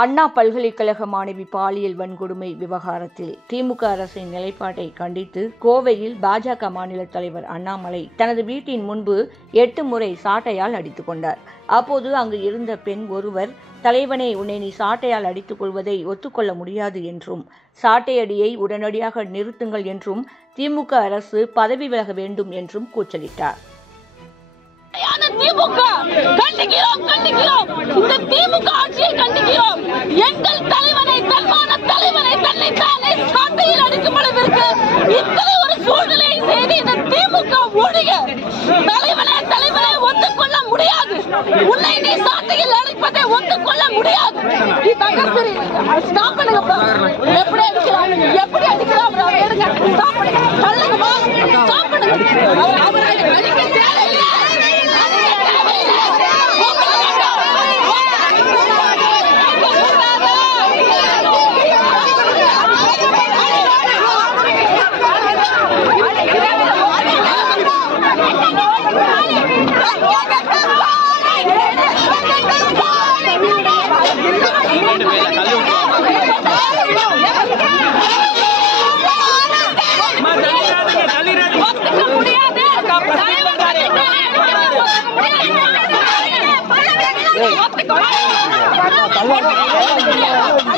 அண்ணா பல்கலைக்கழக மாணவி பாலியல் வன்கொடுமை விவகாரத்தில் திமுக அரசின் நிலைப்பாட்டை கண்டித்து கோவையில் பாஜக மாநில தலைவர் அண்ணாமலை தனது வீட்டின் முன்பு 8 முறை சாட்டையால் அடித்துக் கொண்டார். அப்போது அங்கு இருந்த பெண் ஒருவர், தலைவனே, உன்னை நீ சாட்டையால் அடித்துக் கொள்வதை ஒத்துக்கொள்ள முடியாது என்றும், சாட்டையடியை உடனடியாக நிறுத்துங்கள் என்றும், திமுக அரசு பதவி விலக வேண்டும் என்றும் கூச்சலிட்டார். திமுக கண்டிக்கிறோம் கண்டிக்கிறோம் இந்த திமுக ஆட்சியை கண்டிக்கிறோம். எங்கள் தலைவனை, தன்மான தலைவனை தன்னைத்தானே சாட்டையில் அடிக்கும் அளவிற்கு இத்தனை ஒரு சூழ்நிலையை செய்து இந்த திமுக ஊழியர் தலைவனை ஒத்துக்கொள்ள முடியாது. உன்னை நீ சாட்டையில் அடிப்பதை ஒத்துக்கொள்ள முடியாது. ஸ்டாப் பண்ணுங்கப்பா. எப்படி அடிக்கலாம், எப்படி அடிக்கலாம், ஸ்டாப் பண்ணுங்க, தள்ளுங்கப்பா, ஸ்டாப் பண்ணுங்க. அவரை அடிக்க தேவையில்லை.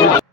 Hey.